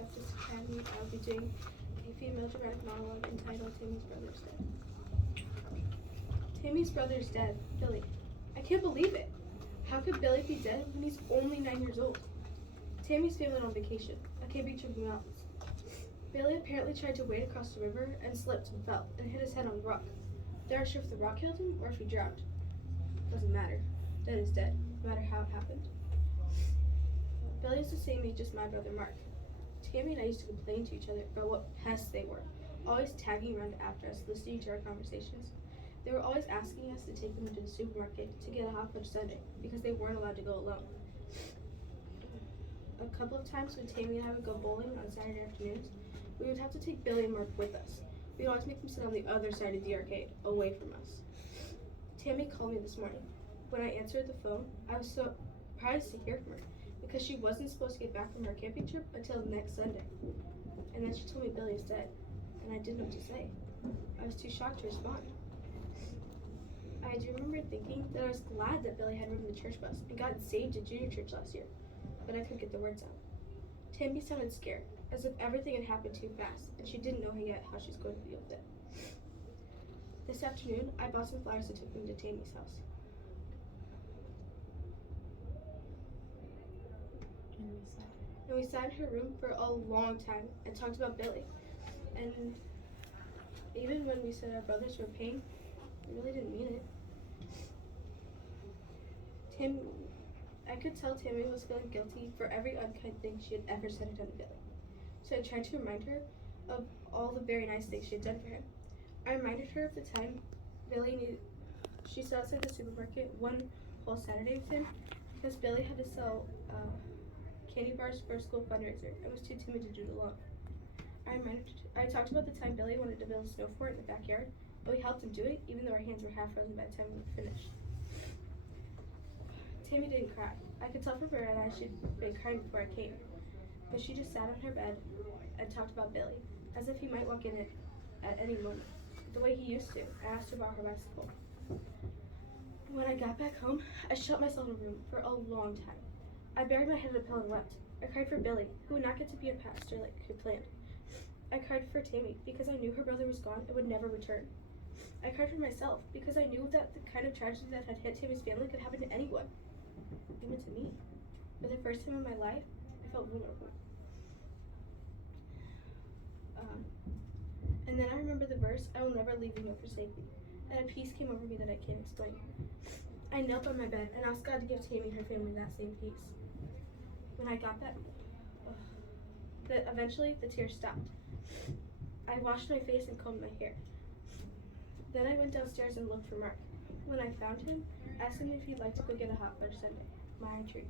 At this academy, I'll be doing a female dramatic monologue entitled Tammy's Brother's Dead. Tammy's brother's dead. Billy. I can't believe it. How could Billy be dead when he's only 9 years old? Tammy's family went on vacation, a camping trip in the mountains. Billy apparently tried to wade across the river and slipped and fell and hit his head on the rock. They aren't sure if the rock killed him or if he drowned. Doesn't matter. Dead is dead, no matter how it happened. Billy is the same age as my brother Mark. Tammy and I used to complain to each other about what pests they were, always tagging around after us, listening to our conversations. They were always asking us to take them into the supermarket to get a hot fudge sundae because they weren't allowed to go alone. A couple of times when Tammy and I would go bowling on Saturday afternoons, we would have to take Billy and Mark with us. We'd always make them sit on the other side of the arcade, away from us. Tammy called me this morning. When I answered the phone, I was so surprised to hear from her because she wasn't supposed to get back from her camping trip until next Sunday. And then she told me Billy is dead, and I didn't know what to say. I was too shocked to respond. I do remember thinking that I was glad that Billy had ridden the church bus and gotten saved at junior church last year, but I couldn't get the words out. Tammy sounded scared, as if everything had happened too fast, and she didn't know yet how she's going to deal with it. This afternoon, I bought some flowers and took them to Tammy's house. And we sat in her room for a long time and talked about Billy. And even when we said our brothers were in pain, we really didn't mean it. I could tell Tammy was feeling guilty for every unkind thing she had ever said or done to Billy. So I tried to remind her of all the very nice things she had done for him. I reminded her of the time she sat outside the supermarket one whole Saturday with him because Billy had to sell candy bars for a school fundraiser and was too timid to do it alone. I talked about the time Billy wanted to build a snow fort in the backyard, but we helped him do it even though our hands were half frozen by the time we finished. Tammy didn't cry. I could tell from her that she'd been crying before I came, but she just sat on her bed and talked about Billy, as if he might walk in it at any moment, the way he used to. I asked her about her bicycle. When I got back home, I shut myself in a room for a long time. I buried my head in a pillow and wept. I cried for Billy, who would not get to be a pastor like he planned. I cried for Tammy because I knew her brother was gone and would never return. I cried for myself because I knew that the kind of tragedy that had hit Tammy's family could happen to anyone, even to me. For the first time in my life, I felt vulnerable. And then I remember the verse, "I will never leave you nor forsake you," and a peace came over me that I can't explain. I knelt by my bed and asked God to give Tammy and her family that same peace. When I got back, eventually the tears stopped. I washed my face and combed my hair. Then I went downstairs and looked for Mark. When I found him, I asked him if he'd like to go get a hot fudge sundae, my treat.